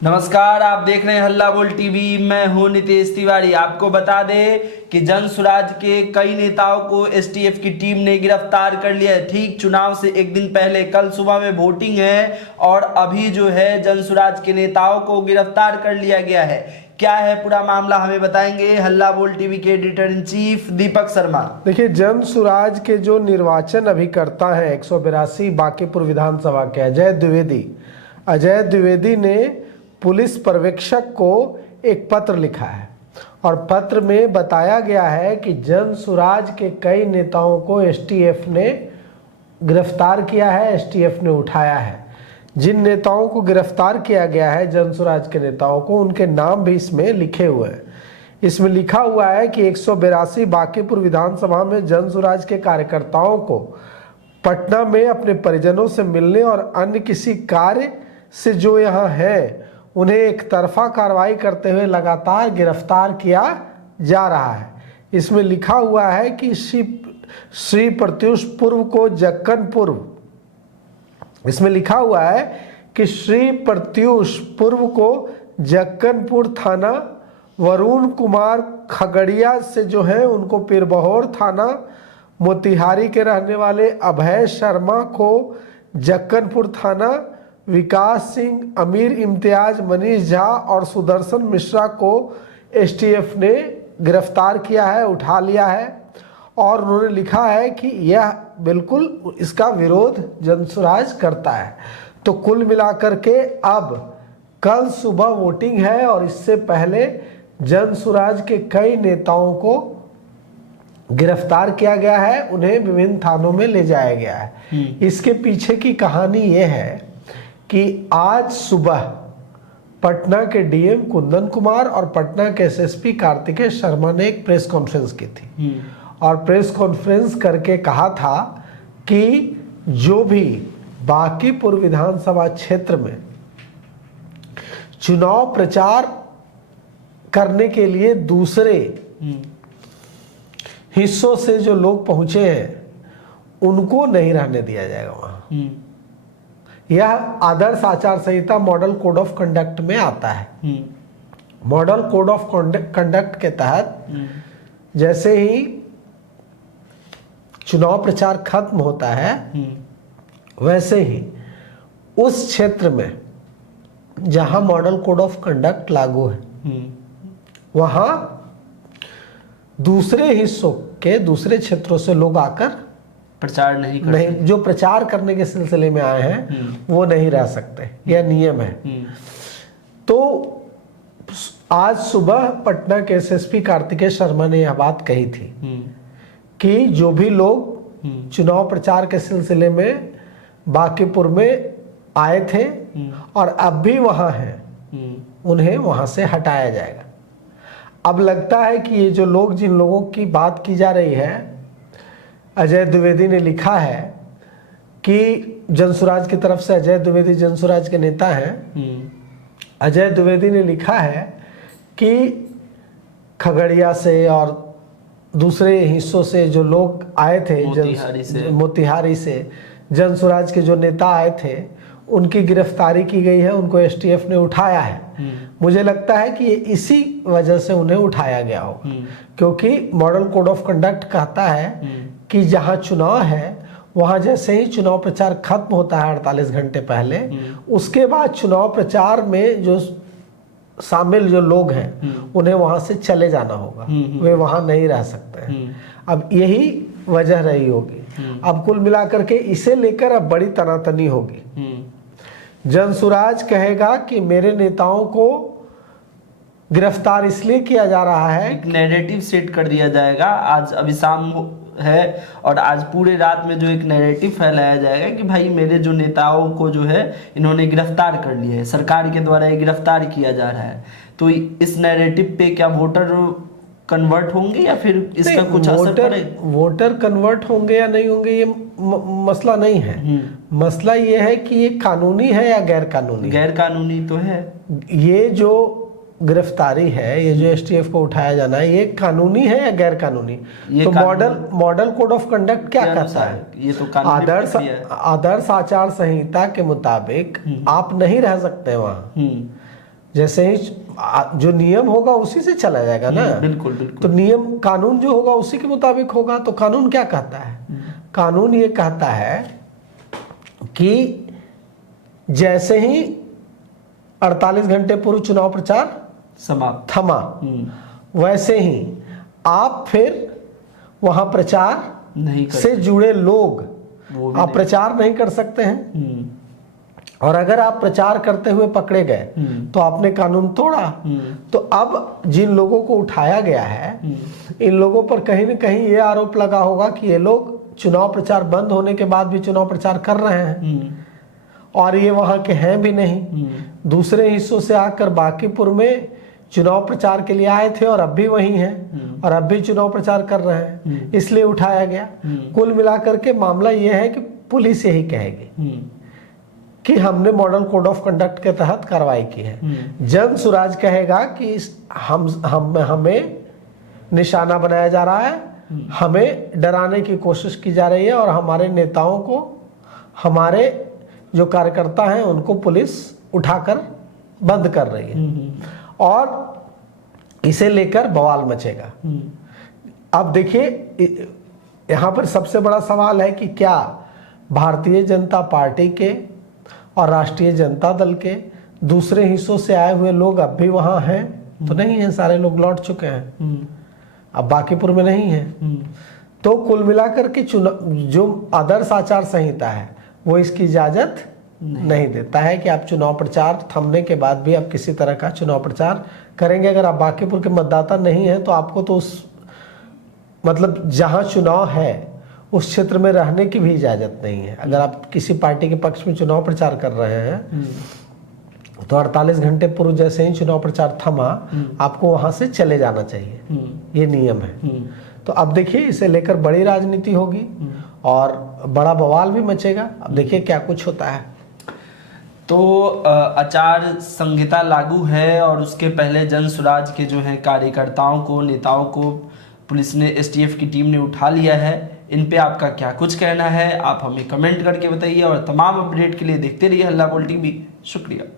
नमस्कार, आप देख रहे हैं हल्ला बोल टीवी। मैं हूं नितेश तिवारी। आपको बता दें कि जन सुराज के कई नेताओं को एसटीएफ की टीम ने गिरफ्तार कर लिया है। ठीक चुनाव से एक दिन पहले कल सुबह में वोटिंग है और अभी जो है जन सुराज के नेताओं को गिरफ्तार कर लिया गया है। क्या है पूरा मामला हमें बताएंगे हल्ला बोल टीवी के editor in chief Deepak Sharma. देखिए, जन सुराज के जो निर्वाचन अभिकर्ता हैं 182 बांकीपुर विधानसभा के अजय द्विवेदी ने पुलिस पर्यवेक्षक को एक पत्र लिखा है और पत्र में बताया गया है कि जन सुराज के कई नेताओं को एसटीएफ ने गिरफ्तार किया है, एसटीएफ ने उठाया है। जिन नेताओं को गिरफ्तार किया गया है, जन सुराज के नेताओं को, उनके नाम भी इसमें लिखे हुए हैं। इसमें लिखा हुआ है कि 182 बांकीपुर विधानसभा में जन सुराज के कार्यकर्ताओं को पटना में अपने परिजनों से मिलने और अन्य किसी कार्य से जो यहाँ हैं उन्हें एक तरफा कार्रवाई करते हुए लगातार गिरफ्तार किया जा रहा है। इसमें लिखा हुआ है कि श्री प्रत्युष पूर्व को जक्कन पूर्व इसमें लिखा हुआ है कि श्री प्रत्युष पूर्व को जक्कनपुर थाना, वरुण कुमार खगड़िया से जो है उनको पीरबहोर थाना, मोतिहारी के रहने वाले अभय शर्मा को जक्कनपुर थाना, विकास सिंह, अमीर इम्तियाज, मनीष झा और सुदर्शन मिश्रा को एसटीएफ ने गिरफ्तार किया है, उठा लिया है। और उन्होंने लिखा है कि यह बिल्कुल इसका विरोध जनसुराज करता है। तो कुल मिलाकर के अब कल सुबह वोटिंग है और इससे पहले जनसुराज के कई नेताओं को गिरफ्तार किया गया है, उन्हें विभिन्न थानों में ले जाया गया है। इसके पीछे की कहानी यह है कि आज सुबह पटना के डीएम कुंदन कुमार और पटना के एसएसपी कार्तिकेय शर्मा ने एक प्रेस कॉन्फ्रेंस की थी और प्रेस कॉन्फ्रेंस करके कहा था कि जो भी बांकीपुर विधानसभा क्षेत्र में चुनाव प्रचार करने के लिए दूसरे हिस्सों से जो लोग पहुंचे हैं उनको नहीं रहने दिया जाएगा वहां। यह आदर्श आचार संहिता मॉडल कोड ऑफ कंडक्ट में आता है। मॉडल कोड ऑफ कंडक्ट के तहत जैसे ही चुनाव प्रचार खत्म होता है वैसे ही उस क्षेत्र में जहां मॉडल कोड ऑफ कंडक्ट लागू है वहां दूसरे हिस्सों के दूसरे क्षेत्रों से लोग आकर प्रचार नहीं, जो प्रचार करने के सिलसिले में आए हैं वो नहीं रह सकते, यह नियम है। तो आज सुबह पटना के एसएसपी कार्तिकेय शर्मा ने यह बात कही थी कि जो भी लोग चुनाव प्रचार के सिलसिले में बांकीपुर में आए थे और अब भी वहां हैं उन्हें वहां से हटाया जाएगा। अब लगता है कि ये जो लोग, जिन लोगों की बात की जा रही है, अजय द्विवेदी ने लिखा है कि जनसुराज की तरफ से अजय द्विवेदी जनसुराज के नेता हैं। अजय द्विवेदी ने लिखा है कि खगड़िया से और दूसरे हिस्सों से जो लोग आए थे, मोतिहारी से जनसुराज के जो नेता आए थे उनकी गिरफ्तारी की गई है, उनको एसटीएफ ने उठाया है। मुझे लगता है कि इसी वजह से उन्हें उठाया गया होगा, क्योंकि मॉडल कोड ऑफ कंडक्ट कहता है कि जहां चुनाव है वहां जैसे ही चुनाव प्रचार खत्म होता है 48 घंटे पहले, उसके बाद चुनाव प्रचार में जो शामिल जो लोग हैं उन्हें वहां से चले जाना होगा, वे वहां नहीं रह सकते हैं। अब यही वजह रही होगी। अब कुल मिलाकर के इसे लेकर अब बड़ी तनातनी होगी। जनसुराज कहेगा कि मेरे नेताओं को गिरफ्तार इसलिए किया जा रहा है, एक नैरेटिव सेट कर दिया जाएगा। आज अभी शाम है और आज पूरे रात में जो एक नैरेटिव फैलाया जाएगा कि भाई मेरे जो नेताओं को जो है इन्होंने गिरफ्तार कर लिया है, सरकार के द्वारा ये गिरफ्तार किया जा रहा है। तो इस नैरेटिव पे क्या वोटर कन्वर्ट होंगे या फिर इसका कुछ असर पड़ेगा? वोटर कन्वर्ट होंगे या नहीं होंगे ये मसला नहीं है। मसला ये है कि ये कानूनी है या गैर कानूनी। गैर कानूनी तो है। ये जो गिरफ्तारी है, ये जो एसटीएफ को उठाया जाना है, ये कानूनी है या गैर कानूनी? तो मॉडल कोड ऑफ कंडक्ट क्या कहता है? ये तो आदर्श आचार संहिता के मुताबिक आप नहीं रह सकते वहां। जैसे ही जो नियम होगा उसी से चला जाएगा ना। बिल्कुल बिल्कुल। तो नियम कानून जो होगा उसी के मुताबिक होगा। तो कानून क्या कहता है? कानून ये कहता है कि जैसे ही 48 घंटे पूर्व चुनाव प्रचार समाप्त थमा, वैसे ही आप फिर वहां प्रचार नहीं कर से जुड़े लोग वो भी आप प्रचार नहीं कर सकते हैं। और अगर आप प्रचार करते हुए पकड़े गए तो आपने कानून तोड़ा। तो अब जिन लोगों को उठाया गया है, इन लोगों पर कहीं न कहीं ये आरोप लगा होगा कि ये लोग चुनाव प्रचार बंद होने के बाद भी चुनाव प्रचार कर रहे हैं और ये वहां के हैं भी नहीं, दूसरे हिस्सों से आकर बांकीपुर में चुनाव प्रचार के लिए आए थे और अब भी वहीं हैं और अब भी चुनाव प्रचार कर रहे हैं, इसलिए उठाया गया। कुल मिलाकर के मामला यह है कि पुलिस यही कहेगी कि हमने मॉडल कोड ऑफ कंडक्ट के तहत कार्रवाई की है। जन सुराज कहेगा कि हमें निशाना बनाया जा रहा है, हमें डराने की कोशिश की जा रही है और हमारे नेताओं को, हमारे जो कार्यकर्ता हैं उनको पुलिस उठाकर बंद कर रही है और इसे लेकर बवाल मचेगा। अब देखिए, यहाँ पर सबसे बड़ा सवाल है कि क्या भारतीय जनता पार्टी के और राष्ट्रीय जनता दल के दूसरे हिस्सों से आए हुए लोग अब भी वहां हैं? तो नहीं है, सारे लोग लौट चुके हैं, अब बांकीपुर में नहीं है। तो कुल मिलाकर के जो आदर्श आचार संहिता है वो इसकी इजाजत नहीं देता है कि आप चुनाव प्रचार थमने के बाद भी आप किसी तरह का चुनाव प्रचार करेंगे। अगर आप बांकीपुर के मतदाता नहीं हैं तो आपको तो उस मतलब जहां चुनाव है उस क्षेत्र में रहने की भी इजाजत नहीं है। अगर आप किसी पार्टी के पक्ष में चुनाव प्रचार कर रहे हैं तो 48 घंटे पूर्व जैसे ही चुनाव प्रचार थमा, आपको वहां से चले जाना चाहिए, ये नियम है। तो अब देखिए, इसे लेकर बड़ी राजनीति होगी और बड़ा बवाल भी मचेगा। अब देखिए क्या कुछ होता है। तो आचार संहिता लागू है और उसके पहले जन सुराज के जो है कार्यकर्ताओं को, नेताओं को पुलिस ने, एसटीएफ की टीम ने उठा लिया है। इन पे आपका क्या कुछ कहना है, आप हमें कमेंट करके बताइए और तमाम अपडेट के लिए देखते रहिए हल्ला बोल टीवी। शुक्रिया।